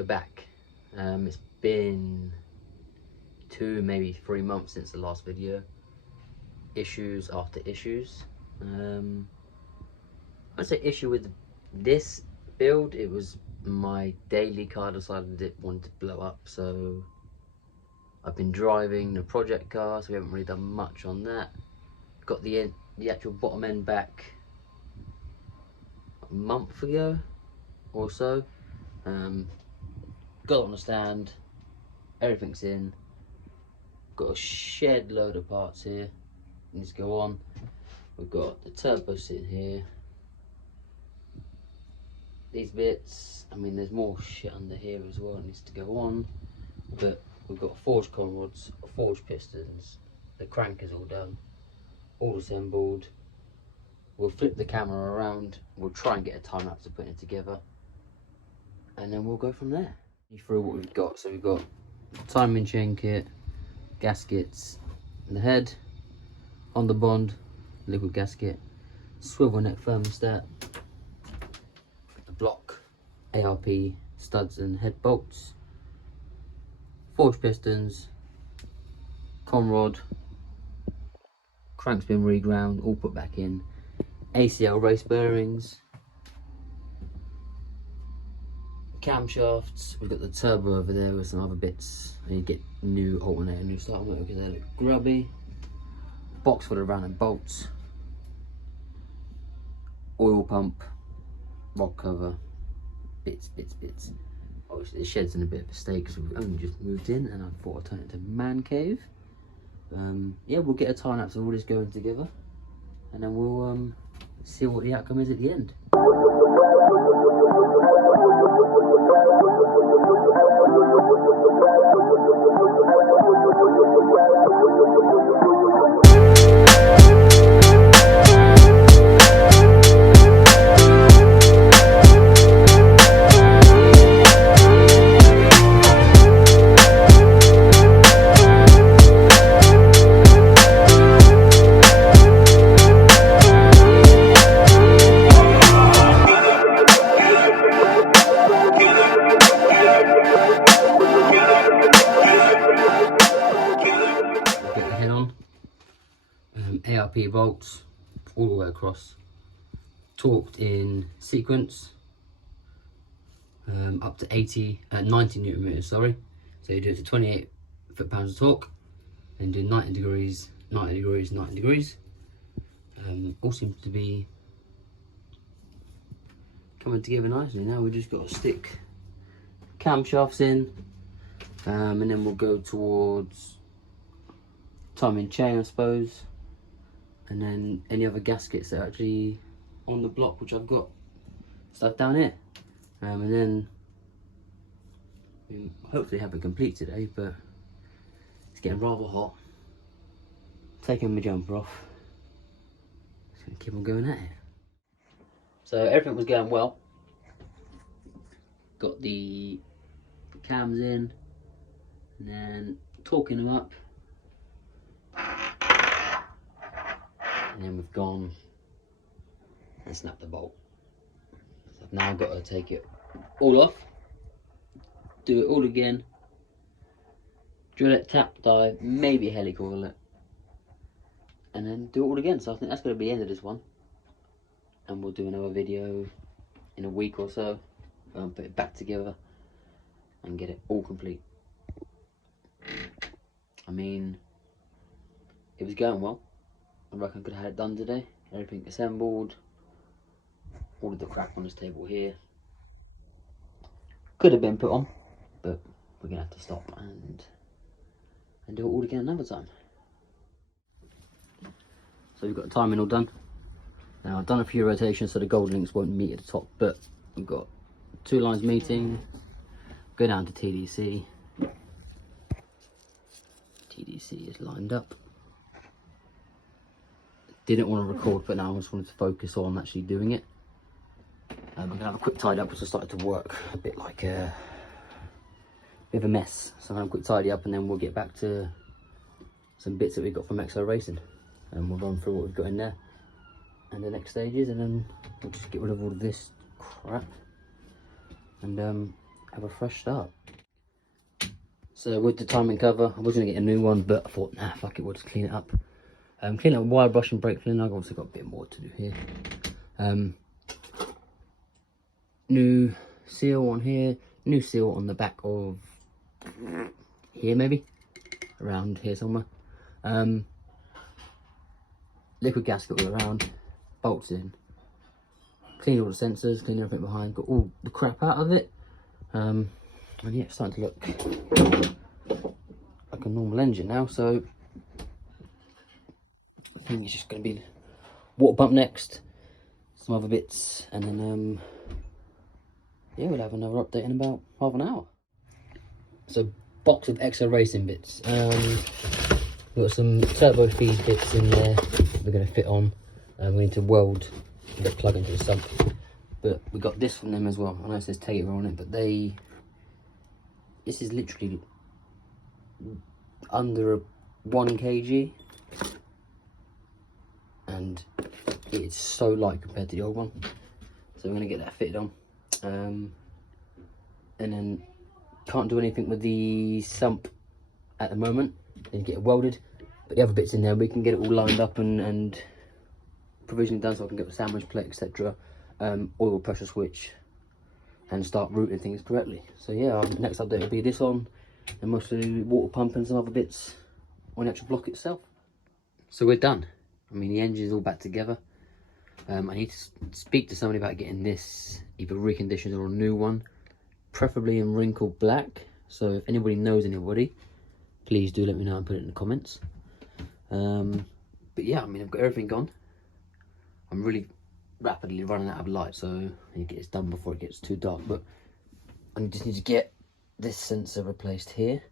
we're back. It's been 2, maybe 3 months since the last video. Issues after issues. I'd say issue with this build, it was my daily car decided it wanted to blow up, so I've been driving the project car, so we haven't really done much on that. Got the actual bottom end back a month ago or so. Got it on the stand, everything's in. Got a shed load of parts here, needs to go on. We've got the turbo sitting here. These bits, I mean there's more shit under here as well, it needs to go on. But we've got forged con rods, forged pistons, the crank is all done, all assembled. We'll flip the camera around, we'll try and get a time lapse to put it together, and then we'll go from there. Through what we've got, so we've got timing chain kit, gaskets, the head, on the bond, liquid gasket, swivel neck thermostat, the block, ARP, studs and head bolts, forged pistons, con rod, crank's been reground, all put back in, ACL race bearings, camshafts. We've got the turbo over there with some other bits, and you get new alternator, new starter motor because they look grubby. Box full of random bolts, oil pump, rod cover, bits. Obviously the shed's in a bit of a state because we've only just moved in, and I thought I'd turn it into man cave. Yeah, we'll get a time lapse of all this going together, and then we'll see what the outcome is at the end. ARP bolts all the way across, torqued in sequence, up to 90 newton meters, sorry. So you do it to 28 foot-pounds of torque, and do 90 degrees, 90 degrees, 90 degrees. All seems to be coming together nicely. Now we've just got to stick camshafts in, and then we'll go towards timing chain, I suppose. And then any other gaskets that are actually on the block, which I've got stuff down here. And then we hopefully have it complete today, but it's getting rather hot. Taking my jumper off. Just gonna keep on going at it. So everything was going well. Got the cams in, and then torquing them up. And then we've gone and snapped the bolt. So I've now got to take it all off, do it all again, drill it, tap, die, maybe helicoil it, and then do it all again. So I think that's going to be the end of this one, and we'll do another video in a week or so, put it back together and get it all complete. I mean, it was going well. I reckon I could have had it done today. Everything assembled, all of the crap on this table here could have been put on, but we're gonna have to stop and do it all again another time. So we've got the timing all done. Now I've done a few rotations so the gold links won't meet at the top, but we've got 2 lines meeting, go down to TDC. TDC is lined up. Didn't want to record, but now I just wanted to focus on actually doing it. We're gonna have a quick tidy up because I started to work a bit like a bit of a mess. So I'm gonna have a quick tidy up, and then we'll get back to some bits that we got from XO Racing, and we'll run through what we've got in there and the next stages, and then we'll just get rid of all of this crap, and have a fresh start. So with the timing cover, I was going to get a new one, but I thought, nah, fuck it, we'll just clean it up. Clean up wire brush and brake cleaner. I've also got a bit more to do here. New seal on here, new seal on the back of here, maybe around here somewhere. Liquid gasket all around, bolts in, clean all the sensors, clean everything behind, got all the crap out of it. And yeah, it's starting to look like a normal engine now. So I think it's just going to be water pump next, some other bits, and then yeah, we'll have another update in about half an hour. So box of extra racing bits. We've got some turbo feed bits in there we're going to fit on. We need to weld the plug into the sump, but we got this from them as well. I know it says Tegra on it, but this is literally under a 1 kg, and it's so light compared to the old one. So we're going to get that fitted on, and then can't do anything with the sump at the moment. Need to get it welded, but the other bits in there we can get it all lined up and provisionally done, so I can get the sandwich plate, etc. Oil pressure switch, and start routing things correctly. So yeah, our next update will be this on, and mostly water pump and some other bits on the actual block itself. So we're done. I mean, the engine is all back together. I need to speak to somebody about getting this either reconditioned or a new one, preferably in wrinkled black. So if anybody knows anybody, please do let me know and put it in the comments. But yeah, I mean, I've got everything gone. I'm really rapidly running out of light, so I need to get this done before it gets too dark. But I just need to get this sensor replaced here.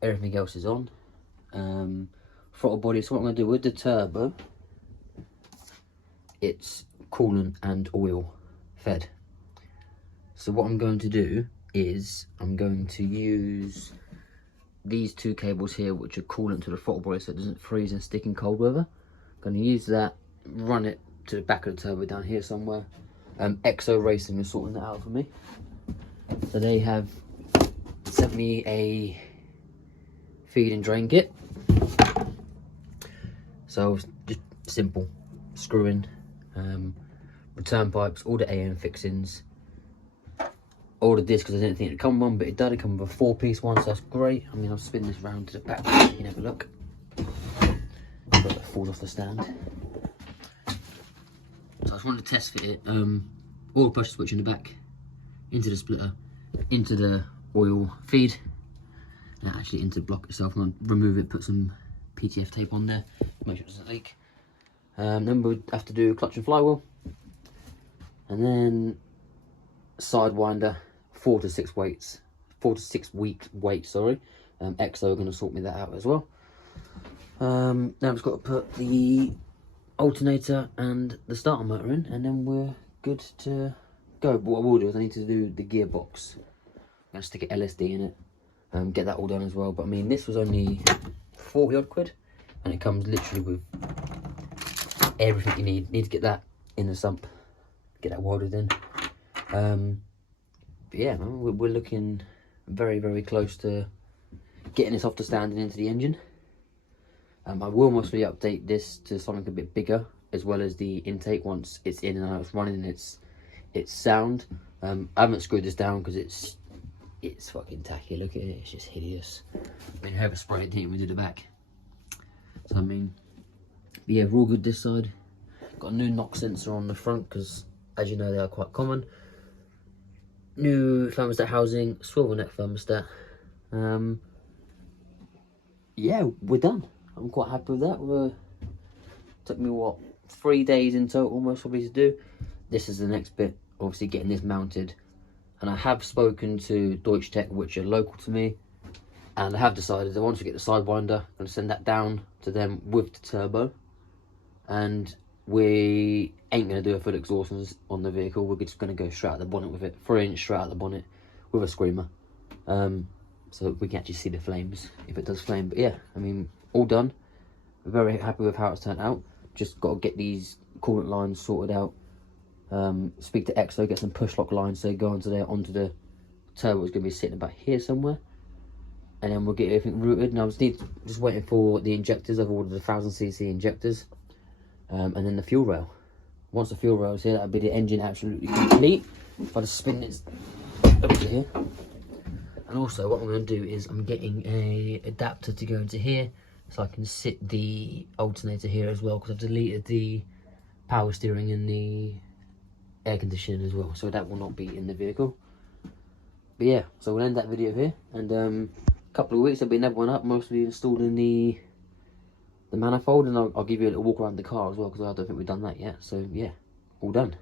Everything else is on. Throttle body, so what I'm going to do with the turbo, it's coolant and oil fed. So what I'm going to do is I'm going to use these two cables here, which are coolant to the throttle body so it doesn't freeze and stick in cold weather. I'm going to use that, run it to the back of the turbo down here somewhere. Exo Racing is sorting that out for me. So they have sent me a feed and drain kit. So just simple screwing, return pipes, all the AN fixings, ordered this because I didn't think it'd come one, but it did. It come with a 4-piece one, so that's great. I mean, I'll spin this round to the back, you can have a look. But it falls off the stand. So I just wanted to test fit it. Oil pressure switch in the back, into the splitter, into the oil feed, and actually into the block itself. I'm going to remove it, put some PTF tape on there, make sure it doesn't leak. Then we'll have to do clutch and flywheel, and then sidewinder, 4 to 6 week wait, sorry. Exo are going to sort me that out as well. Now I've just got to put the alternator and the starter motor in, and then we're good to go. But what I will do is I need to do the gearbox. I'm going to stick an LSD in it, get that all done as well. But I mean, this was only 40 odd quid, and it comes literally with everything you need. Need to get that in the sump, get that welded in. But yeah, man, we're looking very, very close to getting this off the stand and into the engine. I will mostly update this to something a bit bigger, as well as the intake once it's in and it's running and it's sound. I haven't screwed this down because it's fucking tacky. Look at it, it's just hideous. I mean, whoever sprayed it didn't even do the back. So I mean, yeah, we're all good this side. Got a new knock sensor on the front because, as you know, they are quite common. New thermostat housing, swivel neck thermostat. Yeah, we're done. I'm quite happy with that. Took me, what, 3 days in total most probably to do. This is the next bit, obviously getting this mounted. And I have spoken to Deutsche Tech, which are local to me. And I have decided that once we get the Sidewinder, I'm going to send that down to them with the turbo. And we ain't going to do a full exhaust on the vehicle. We're just going to go straight out the bonnet with it. 3-inch straight out the bonnet with a screamer. So we can actually see the flames, if it does flame. But yeah, I mean, all done. Very happy with how it's turned out. Just got to get these coolant lines sorted out. Speak to Exo, get some push lock lines so they go onto the turbo is going to be sitting about here somewhere, and then we'll get everything routed. And I was just waiting for the injectors. I've ordered the 1000cc injectors, and then the fuel rail. Once the fuel rail is here, that'll be the engine absolutely complete. If I just spin this over to here. And also what I'm going to do is I'm getting a adapter to go into here, so I can sit the alternator here as well, because I've deleted the power steering and the air conditioning as well, so that will not be in the vehicle. But yeah, so we'll end that video here, and a couple of weeks there'll be another one up, mostly installing the manifold, and I'll give you a little walk around the car as well, because I don't think we've done that yet. So yeah, all done.